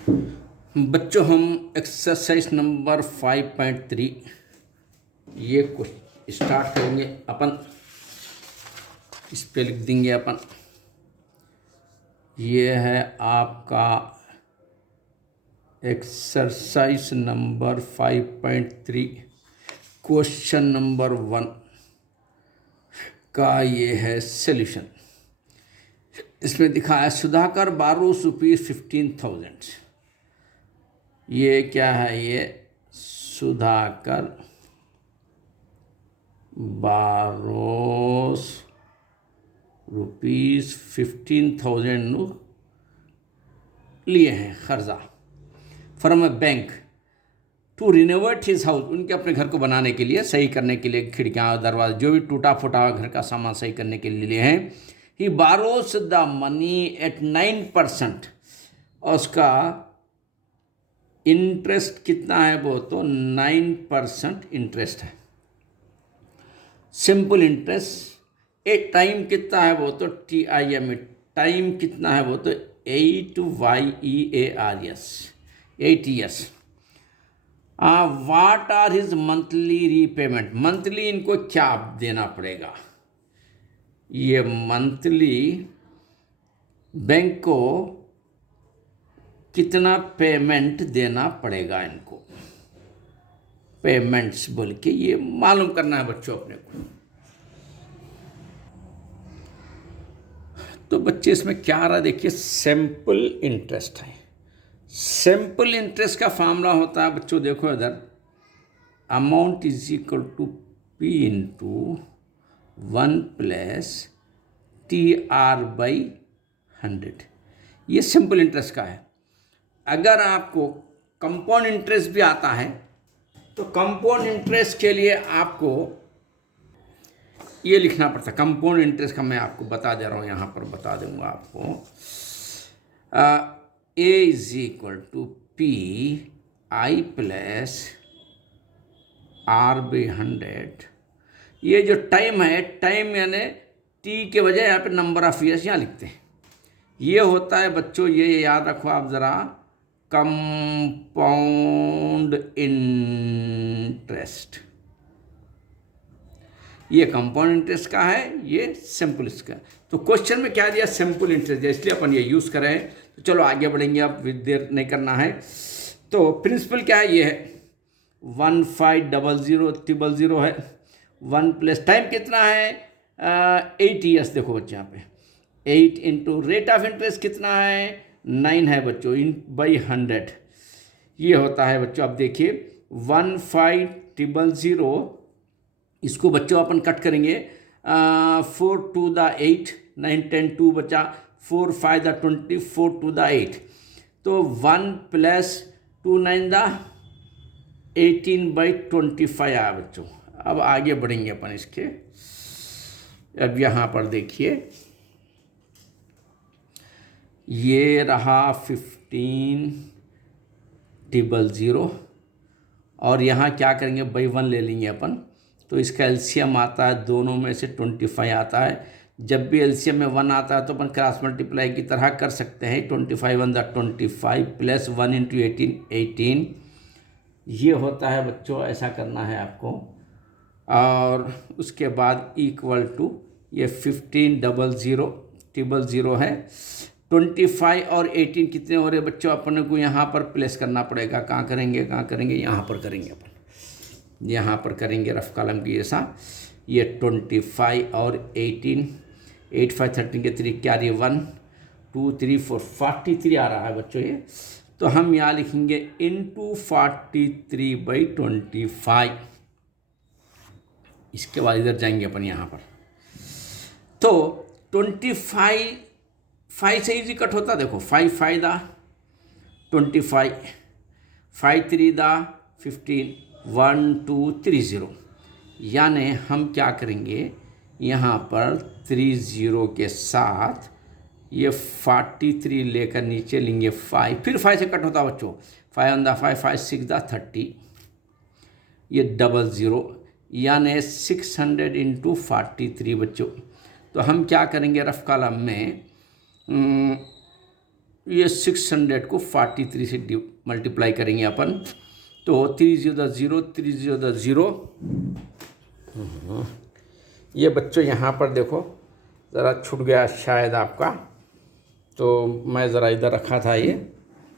बच्चों, हम exercise number 5.3 ये कुछ स्टार्ट करेंगे अपन। इस पे लिख देंगे अपन, ये है आपका एक्सरसाइज नंबर 5.3 क्वेश्चन नंबर 1 का ये है सॉल्यूशन। इसमें दिखा है सुधाकर बारोस ₹15,000। ये क्या है? ये सुधाकर बारोस ₹15,000 लिए हैं कर्जा from a bank to renovate his house. उनके अपने घर को बनाने के लिए, सही करने के लिए, खिड़कियाँ दरवाजे जो भी टूटा फूटा हुआ घर का सामान सही करने के लिए लिए हैं। ही बारोस द मनी एट 9%। और उसका इंटरेस्ट कितना है? वो तो 9% इंटरेस्ट है, सिंपल इंटरेस्ट। एक टाइम कितना है? वो तो TIM। टाइम कितना है? वो तो 8 years। What are his monthly repayment? Monthly इनको क्या देना पड़ेगा? ये मंथली बैंक को कितना पेमेंट देना पड़ेगा इनको? पेमेंट्स बोल के ये मालूम करना है बच्चों अपने को। तो बच्चे इसमें क्या आ रहा है देखिए, सिंपल इंटरेस्ट है। सिंपल इंटरेस्ट का फॉर्मूला होता है बच्चों, देखो इधर, amount is equal to P into 1 plus TR/100। ये सिंपल इंटरेस्ट का है। अगर आपको कंपाउंड इंटरेस्ट भी आता है तो कंपाउंड इंटरेस्ट के लिए आपको ये लिखना पड़ता है। कंपाउंड इंटरेस्ट का मैं आपको बता दे रहा हूँ, यहाँ पर बता दूंगा आपको। A is equal to PI plus R/100। ये जो टाइम है, टाइम यानी T के बजाय यहाँ पे नंबर ऑफ ईयर्स यहाँ लिखते हैं। ये होता है बच्चों, ये याद रखो आप ज़रा, कंपाउंड इंटरेस्ट। ये कंपाउंड इंटरेस्ट का है, ये सिंपल इसका। तो क्वेश्चन में क्या दिया? सिंपल इंटरेस्ट, इसलिए अपन ये यूज़ करें। तो चलो आगे बढ़ेंगे, अब देर नहीं करना है। तो प्रिंसिपल क्या है? ये है 1500 है। 1 प्लस टाइम कितना है? 8 years। देखो बच्चे यहाँ पे 8 इंटू रेट ऑफ इंटरेस्ट कितना है? 9 है बच्चों, बाई 100। ये होता है बच्चों, अब देखिए 1500, इसको बच्चों अपन कट करेंगे। 4 to the 8, 9 10 2 बचा, 4 5 the 20, 4 to the 8। तो 1 प्लस 2 9 the 18/25 आया बच्चों। अब आगे बढ़ेंगे अपन इसके। अब यहाँ पर देखिए, ये रहा 1500 और यहाँ क्या करेंगे? बाई 1 ले लेंगे अपन। तो इसका एलसीएम आता है, दोनों में से 25 आता है। जब भी एलसीएम में 1 आता है तो अपन क्रॉस मल्टीप्लाई की तरह कर सकते हैं। 25 1 25 प्लस 1 इंटू 18। ये होता है बच्चों, ऐसा करना है आपको। और उसके बाद इक्वल टू ये 1500 है। 25 और 18 कितने हो रहे बच्चों? अपन को यहाँ पर प्लेस करना पड़ेगा। कहाँ करेंगे? यहाँ पर करेंगे अपन, यहाँ पर करेंगे रफ कॉलम की जैसा। ये 25 और 18, 8 5 13 के 3 क्या रही? 1 2 3 4 43 आ रहा है बच्चों ये। तो हम यहाँ लिखेंगे इंटू 43/25। इसके बाद इधर जाएंगे अपन यहाँ पर। तो 25 5 से इजी कट होता, देखो 5 5 दा 25, 5 3 दा 15, 1 2 3 0। यानी हम क्या करेंगे? यहाँ पर 30 के साथ ये 43 लेकर नीचे लेंगे 5, फिर 5 से कट होता बच्चों। 5 1 दा 5, 5 6 दा 30, ये 00, यानी 600 इंटू 43 बच्चों। तो हम क्या करेंगे? रफ कॉलम में ये 600 को 43 से मल्टीप्लाई करेंगे अपन, तो 3 0 0 3 0 0। ये बच्चों यहाँ पर देखो ज़रा छूट गया शायद आपका, तो मैं ज़रा इधर रखा था ये।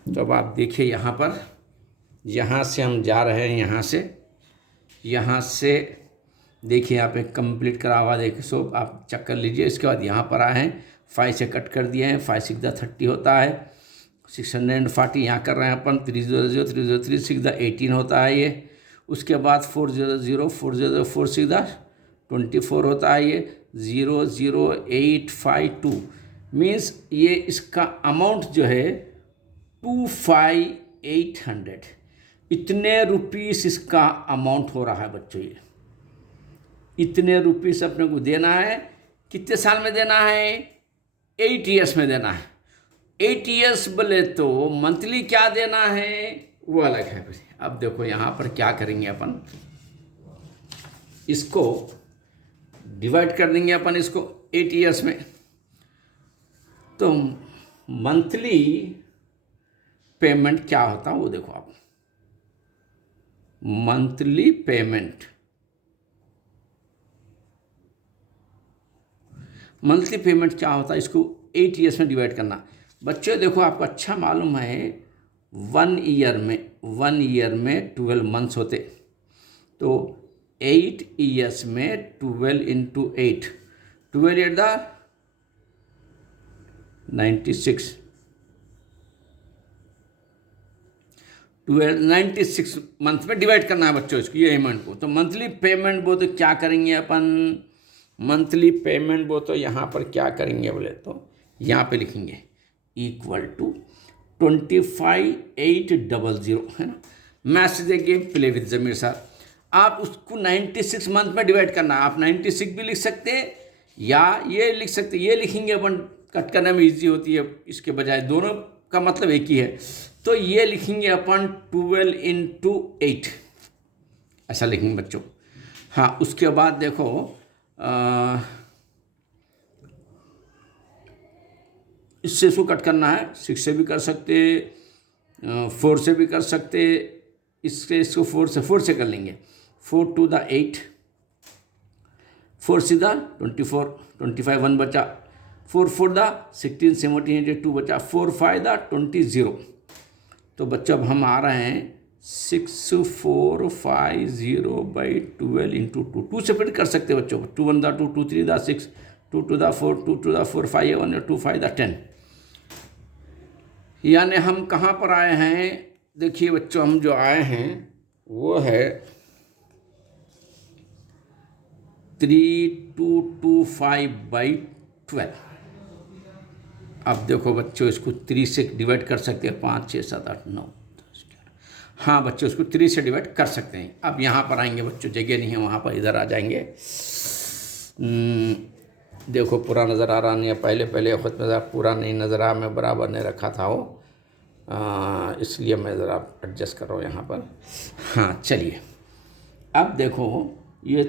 तो अब आप देखिए यहाँ पर, यहाँ से हम जा रहे हैं, यहाँ से देखिए आप एक कंप्लीट करा हुआ देखिए, सो आप चेक कर लीजिए। इसके बाद यहाँ पर आए हैं, 5 से कट कर दिए हैं, 5 6 30 होता है, 640 यहाँ कर रहे हैं अपन, 3 0 0 3 0 3 6 18 होता है ये। उसके बाद 4 0 0 4 0 4 6 24 होता है ये, 0 0 8 5 2 मीन्स ये इसका अमाउंट जो है 25,800, इतने रुपीस इसका अमाउंट हो रहा है बच्चों। ये इतने रुपीस अपने को देना है। कितने साल में देना है? 8 ईयर्स में देना है। 8 ईयर्स बोले तो मंथली क्या देना है वो अलग है। अब देखो यहाँ पर क्या करेंगे अपन, इसको डिवाइड कर देंगे अपन इसको 8 ईयर्स में। तो मंथली पेमेंट क्या होता है वो देखो आप, मंथली पेमेंट क्या होता है, इसको 8 ईयर्स में डिवाइड करना। बच्चों देखो आपको अच्छा मालूम है 1 ईयर में 12 मंथ्स होते, तो 8 ईयर्स में 12 इंटू 8, 12 8 द 96, 96 मंथ में डिवाइड करना है बच्चों इसको, ये अमाउंट को। तो मंथली पेमेंट वो तो क्या करेंगे अपन, मंथली पेमेंट वो तो यहाँ पर क्या करेंगे बोले तो यहाँ पे लिखेंगे इक्वल टू 25,800 है ना। Maths game play with Zameer sir. आप उसको 96 मंथ में डिवाइड करना है। आप 96 भी लिख सकते हैं या ये लिख सकते, ये लिखेंगे अपन, कट करने में इजी होती है, इसके बजाय दोनों का मतलब एक ही है। तो ये लिखेंगे अपन 12 इंटू 8, ऐसा लिखेंगे बच्चों। हाँ, उसके बाद देखो इससे इसको कट करना है, 6 से भी कर सकते, 4 से भी कर सकते, इसको 4 से कर लेंगे। 4 2 द 8, 4 सीधा 24, 25 1 बचा, 4 4 द 16 17 2 बचा, 4 5 द 20। तो बच्चों अब हम आ रहे हैं 6450/12 इंटू 2, 2 से फिर कर सकते बच्चों, 2 1 the 2, 2 3 the 6, 2 2 the 4, 2 2 the 4 5 1 2 5 the 10। यानी हम कहाँ पर आए हैं, देखिए बच्चों हम जो आए हैं वो है 3225/12। अब देखो बच्चों इसको 3 से डिवाइड कर सकते हैं, 5 6 7 8 9 10 11। हाँ बच्चों इसको 3 से डिवाइड कर सकते हैं। अब यहाँ पर आएंगे बच्चों, जगह नहीं है वहाँ पर, इधर आ जाएंगे। देखो पूरा नज़र आ रहा नहीं है, पहले खुद में ज़रा पूरा नहीं नज़र आ, मैं बराबर नहीं रखा था वो, इसलिए मैं ज़रा एडजस्ट कर रहा हूँ यहाँ पर। हाँ चलिए, अब देखो ये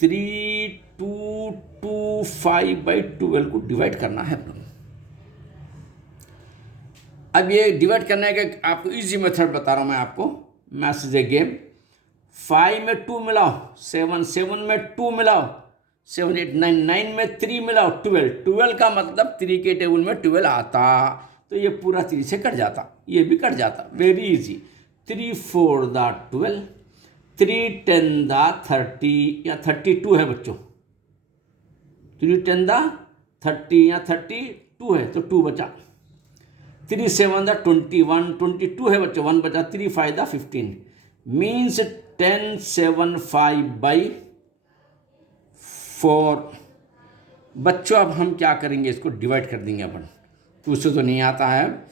3225/12 को डिवाइड करना है अपने। अब ये डिवाइड करने का आपको इजी मेथड बता रहा हूँ मैं आपको, मैसेज ए गेम। 5 में 2 मिलाओ, 7 7 में 2 मिलाओ, 7 8 9 9 में 3 मिलाओ, 12 12 का मतलब 3 के टेबल में 12 आता, तो ये पूरा 3 से कट जाता, ये भी कट जाता, वेरी इजी। 3 4 द 12, 3 10 द 30 या 32 है बच्चों, 3 10 द 30 या 32 है, तो 2 बचा। 3 7 द 21, 22 है बच्चों, 1 बचा। 3 5 द 15 मीन्स 1075/4। बच्चों अब हम क्या करेंगे, इसको डिवाइड कर देंगे अपन, 2 से तो नहीं आता है।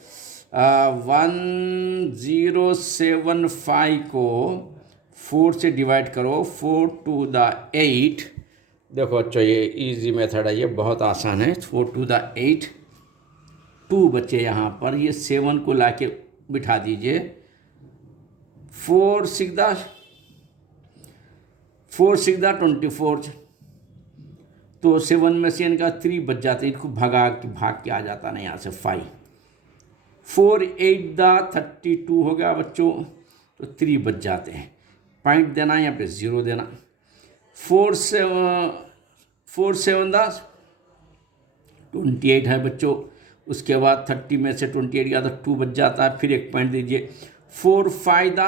1075 को 4 से डिवाइड करो, 4 2 द 8। देखो बच्चों ये इजी मेथड है, ये बहुत आसान है। 4 2 द 8, 2 बचे यहाँ पर, ये 7 को लाके बिठा दीजिए। 4 6 द 24, तो 7 में से इनका 3 बच जाते, इनको भाग के आ जाता ना यहाँ से 5। 4 8 दा 32 हो गया बच्चों, तो 3 बच जाते हैं। पॉइंट देना यहाँ पे 0 देना। 4 7 दा 28 है बच्चों। उसके बाद 30 में से 28 गया तो 2 बच जाता है, फिर एक पॉइंट दीजिए। 4 5 दा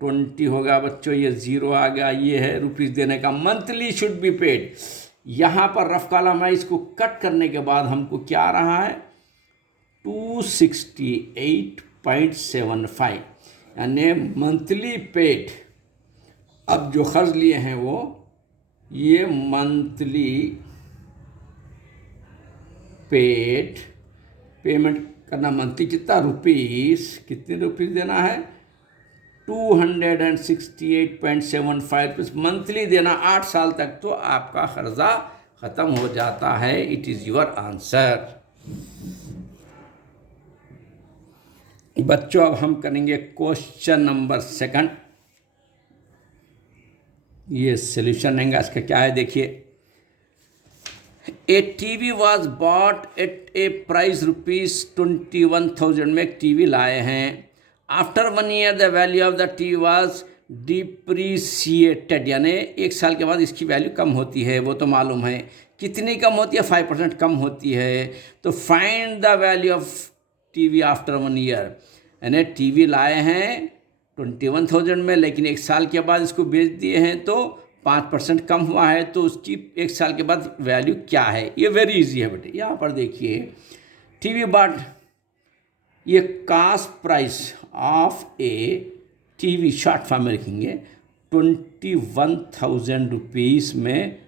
20 हो गया बच्चों, ये 0 आ गया। ये है रुपीज़ देने का। Monthly should be paid. यहाँ पर रफ कॉलम है, इसको कट करने के बाद हमको क्या आ रहा है 268.75, यानी मंथली पेड। अब जो खर्च लिए हैं वो ये मंथली पेड, पेमेंट करना मंथली कितना रुपीस, कितने रुपीस देना है 268.75 रुपीस मंथली देना 8 साल तक, तो आपका कर्जा ख़त्म हो जाता है। It is your answer. बच्चों अब हम करेंगे क्वेश्चन नंबर 2। ये सॉल्यूशन रहेगा इसका। क्या है देखिए, a TV was bought at a price ₹21,000 में एक टीवी लाए हैं। After 1 year the value of the TV was depreciated, यानी 1 साल के बाद इसकी वैल्यू कम होती है, वो तो मालूम है। कितनी कम होती है 5% कम होती है। तो find the value of TV after 1 year, यानी टीवी लाए हैं 21,000 में, लेकिन 1 साल के बाद इसको बेच दिए हैं तो 5% कम हुआ है, तो उसकी 1 साल के बाद वैल्यू क्या है। ये वेरी इजी है बेटे। यहाँ पर देखिए टीवी बाट, ये cost price of A TV, short form में लिखेंगे 21,000 रुपीज़ में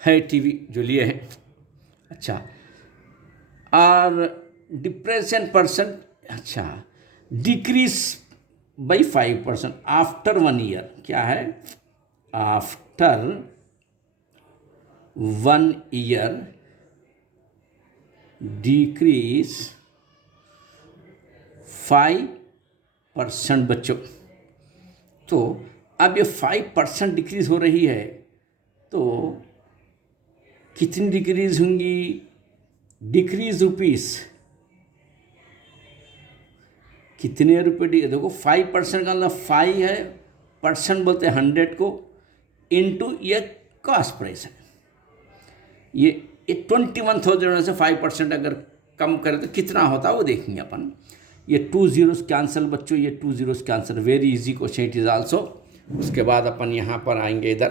है टीवी जो लिए है। अच्छा, और डिप्रेशन परसेंट, अच्छा डिक्रीज बाई 5% आफ्टर 1 ईयर। क्या है, आफ्टर 1 ईयर डिक्रीज 5% बच्चों। तो अब ये 5% डिक्रीज हो रही है, तो कितनी डिक्रीज होंगी, डिक्रीज रुपीस कितने रुपये, देखो 5% का मतलब 5 है, परसेंट बोलते हैं 100 को, इनटू ये कॉस्ट प्राइस है। ये 21,000 से 5% अगर कम करें तो कितना होता है वो देखेंगे अपन। ये 2 zeros कैंसिल बच्चों, ये 2 zeros cancel. Very easy question it is also. उसके बाद अपन यहाँ पर आएंगे, इधर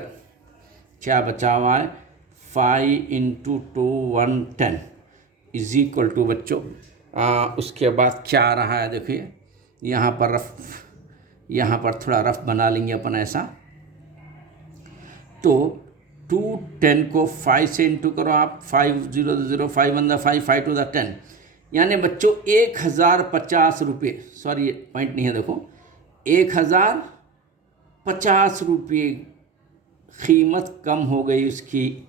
क्या बचा हुआ है 5 × 2 110 इज इक्वल टू बच्चों, उसके बाद क्या आ रहा है देखिए, यहाँ पर थोड़ा रफ बना लेंगे अपन ऐसा। तो 210 को 5 से इंटू करो आप, 5 0 0 5 1 5 5 2 10, यानी बच्चों 1,050 रुपये, सॉरी ये पॉइंट नहीं है, देखो 1,050 रुपये कीमत कम हो गई उसकी।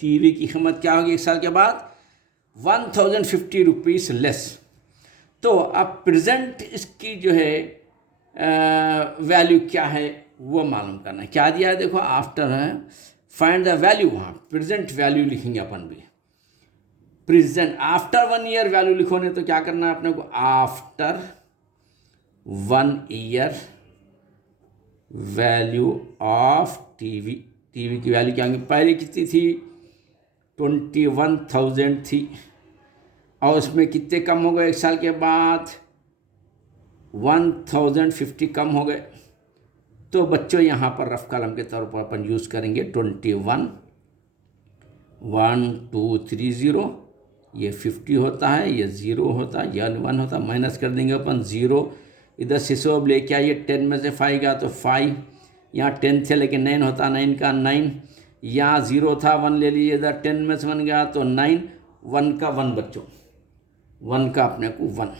टीवी की कीमत क्या होगी 1 साल के बाद 1,050 रुपीज़ लेस। तो अब प्रेजेंट इसकी जो है वैल्यू क्या है वो मालूम करना है। क्या दिया है देखो, आफ्टर है, फाइंड द वैल्यू, वहाँ प्रेजेंट वैल्यू लिखेंगे अपन भी। प्रेजेंट आफ्टर 1 ईयर वैल्यू लिखो ने, तो क्या करना है अपने को, after 1 year value of TV. TV की वैल्यू क्या होगी, पहले कितनी थी 21,000 थी, और उसमें कितने कम हो गए 1 साल के बाद 1,050 कम हो गए। तो बच्चों यहाँ पर रफ कॉलम के तौर पर अपन यूज़ करेंगे 21 1 2 3 0, ये 50 होता है, ये 0 होता है, ये 1 होता है, माइनस कर देंगे अपन 0, इधर से सब लेके आइए, 10 में से 5 गया तो 5, यहाँ 10 थे लेकिन 9 होता, 9 का 9, यहाँ 0 था 1 ले लीजिए, इधर 10 में से 1 गया तो 9, 1 का 1 बच्चों, 1 का अपने को 1,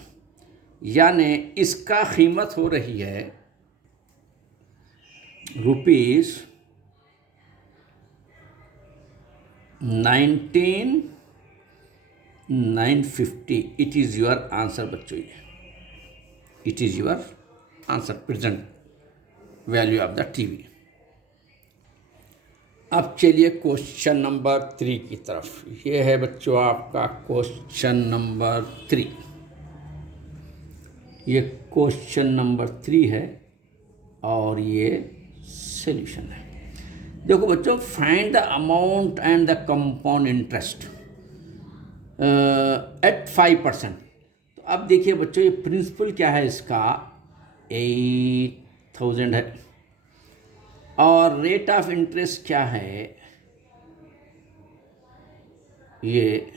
यानी इसका कीमत हो रही है ₹19,950। इट इज़ योर आंसर बच्चों, ये it is your answer, present value of the TV. अब चलिए क्वेश्चन नंबर 3 की तरफ। ये है बच्चों आपका क्वेश्चन नंबर 3। ये क्वेश्चन नंबर 3 है और ये सॉल्यूशन है। देखो बच्चों, find the amount and the compound interest eight 5%। तो अब देखिए बच्चों, ये प्रिंसिपल क्या है इसका, 8,000 है, और रेट ऑफ इंटरेस्ट क्या है, ये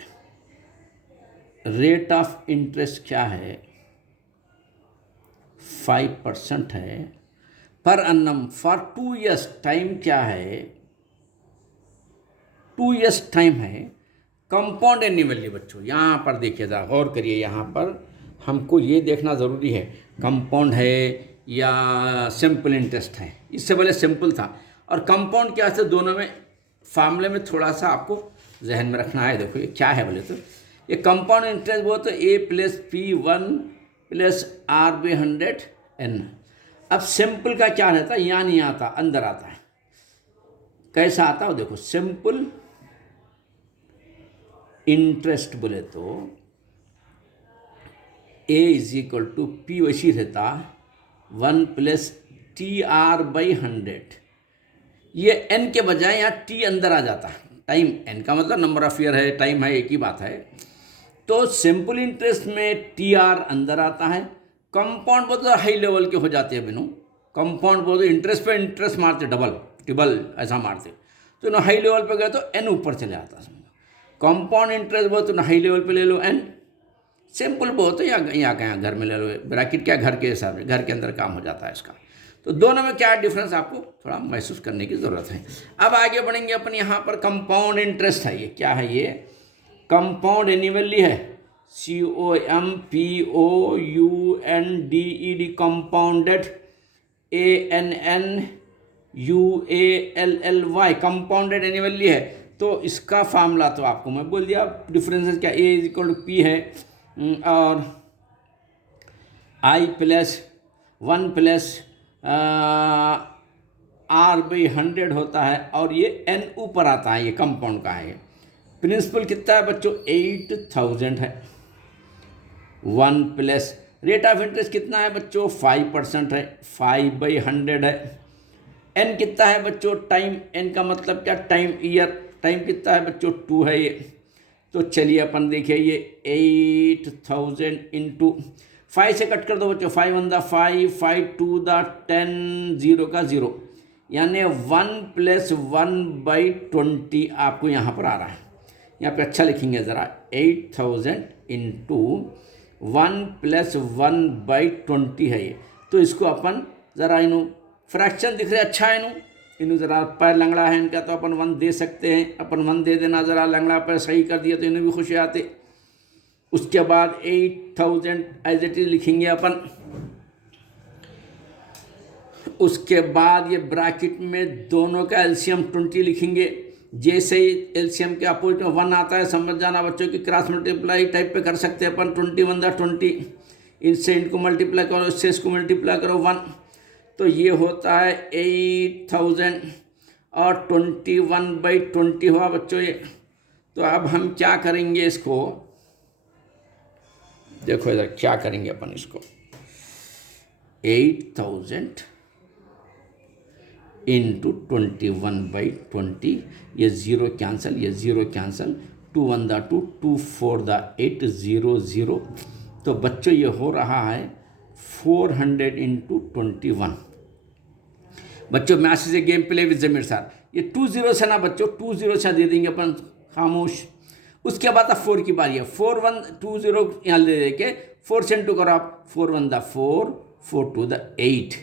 रेट ऑफ इंटरेस्ट क्या है, 5% है पर अन्नम फॉर 2 ईयर्स। टाइम क्या है, 2 ईयर्स टाइम है। कंपाउंड एनुअली बच्चों, यहाँ पर देखिए जरा गौर करिए, यहाँ पर हमको ये देखना ज़रूरी है कंपाउंड है या सिंपल इंटरेस्ट है। इससे पहले सिंपल था और कंपाउंड क्या है, दोनों में फार्मूले में थोड़ा सा आपको जहन में रखना है। देखो ये क्या है बोले तो, ये कंपाउंड इंटरेस्ट वो तो A+P1 + RB100N। अब सिंपल का क्या रहता है, यहाँ नहीं आता, अंदर आता है। कैसा आता है देखो, सिंपल इंटरेस्ट बोले तो A = P वैसी रहता 1 + TR/100। ये N के बजाय यहाँ T अंदर आ जाता है। टाइम N का मतलब नंबर ऑफ ईयर है, टाइम है, एक ही बात है। तो सिंपल इंटरेस्ट में TR अंदर आता है। कंपाउंड बोल तो हाई लेवल के हो जाते हैं बिनो, कंपाउंड बोल तो इंटरेस्ट पे इंटरेस्ट मारते, डबल टिबल ऐसा मारते, तो ना हाई लेवल पे गए तो N ऊपर चले आता है। कंपाउंड इंटरेस्ट बहुत तो ना हाई लेवल पे ले लो N, सिंपल बहुत तो यहाँ घर में ले लो, ब्रैकेट क्या घर के हिसाब से, घर के अंदर काम हो जाता है इसका। तो दोनों में क्या डिफरेंस आपको थोड़ा महसूस करने की ज़रूरत है। अब आगे बढ़ेंगे अपन, यहाँ पर कंपाउंड इंटरेस्ट है, ये क्या है, ये कंपाउंड एनुअली है, COMPOUNDED compounded, ANNUALLY compounded annually है। तो इसका फार्मूला तो आपको मैं बोल दिया, डिफरेंसेस क्या, A = P है और I+1 + R/100 होता है और ये N ऊपर आता है, ये कंपाउंड का है। प्रिंसिपल कितना है बच्चों, 8,000 है। 1 + रेट ऑफ इंटरेस्ट कितना है बच्चों, 5% है, 5/100 है। N कितना है बच्चों, टाइम, N का मतलब क्या, टाइम ईयर, टाइम कितना है बच्चों, 2 है ये। तो चलिए अपन देखिए, ये 8,000 × 5 से कट कर दो बच्चों, 5 1 दा 5, 5 2 दा 10, 0 का 0, यानी 1 + 1/20 आपको यहाँ पर आ रहा है। यहाँ पे अच्छा लिखेंगे ज़रा, 8,000 × 1 + 1/20 है ये। तो इसको अपन ज़रा इनू फ्रैक्शन दिख रहे अच्छा है, इन्हें ज़रा पैर लंगड़ा है इनका, तो अपन 1 दे सकते हैं, अपन 1 दे देना, ज़रा लंगड़ा पैर सही कर दिया तो इन्हें भी खुशी आते। उसके बाद 8,000 एज इट इज लिखेंगे अपन। उसके बाद ये ब्रैकेट में दोनों का एलसीएम 20 लिखेंगे। जैसे ही एलसीएम के अपोजिट में 1 आता है, समझ जाना बच्चों की क्रॉस मल्टीप्लाई टाइप पे कर सकते हैं अपन। 21 दा 20, इनसे इनको मल्टीप्लाई करो, इससे इसको मल्टीप्लाई करो 1, तो ये होता है 8,000 और 21/20 हुआ बच्चों ये। तो अब हम क्या करेंगे इसको, देखो इधर क्या करेंगे अपन इसको, 8,000 × 21/20, ये 0 कैंसिल, ये 0 कैंसिल, 2 1 दा 2, 2 4 दा 8, 0 0। तो बच्चों ये हो रहा है 400 × 21। बच्चों maths game play with Zameer sir, ये 2 0 से ना बच्चों, 2 0 से दे देंगे अपन खामोश। उसके बाद अब 4 की बारी है, 4 1 2 0 यहाँ ले लेके 4 से इंटू करो आप, 4 1 दा 4, 4 2 दा 8।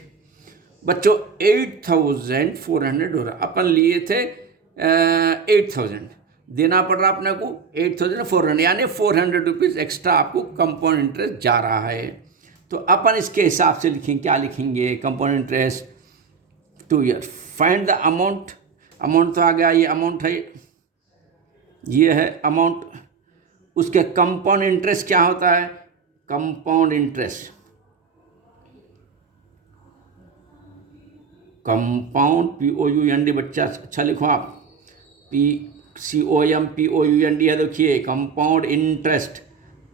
बच्चों 8,400 हो रहा, अपन लिए थे 8,000, देना पड़ रहा अपने को 8,400, यानी 400 रुपीज़ एक्स्ट्रा आपको कंपाउंड इंटरेस्ट जा रहा है। तो अपन इसके हिसाब से लिखेंगे, क्या लिखेंगे, compound interest 2 year. Find the amount, amount तो आ गया, ये अमाउंट है, ये है अमाउंट। उसके कंपाउंड इंटरेस्ट क्या होता है, कंपाउंड इंटरेस्ट, कंपाउंड POUND, बच्चा अच्छा लिखो आप, COMPOUND है, देखिए कंपाउंड इंटरेस्ट,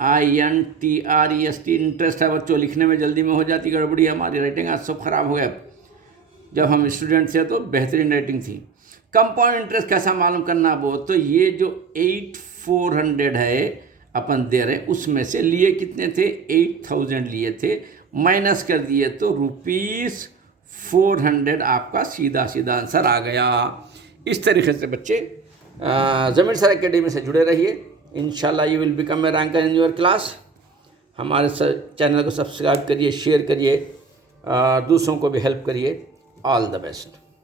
INTREST इंटरेस्ट है बच्चों, लिखने में जल्दी में हो जाती गड़बड़ी, हमारी राइटिंग आज सब खराब हो गया। जब हम स्टूडेंट थे तो बेहतरीन राइटिंग थी। कंपाउंड इंटरेस्ट कैसा मालूम करना वो, तो ये जो 8400 है अपन दे रहे, उसमें से लिए कितने थे, 8000 लिए थे, माइनस कर दिए तो ₹400 आपका सीधा सीधा आंसर आ गया। इस तरीके से बच्चे ज़मीर सर एकेडमी से जुड़े रहिए, इंशाल्लाह you will become a ranker in your class. हमारे चैनल को सब्सक्राइब करिए, शेयर करिए, दूसरों को भी हेल्प करिए। All the best.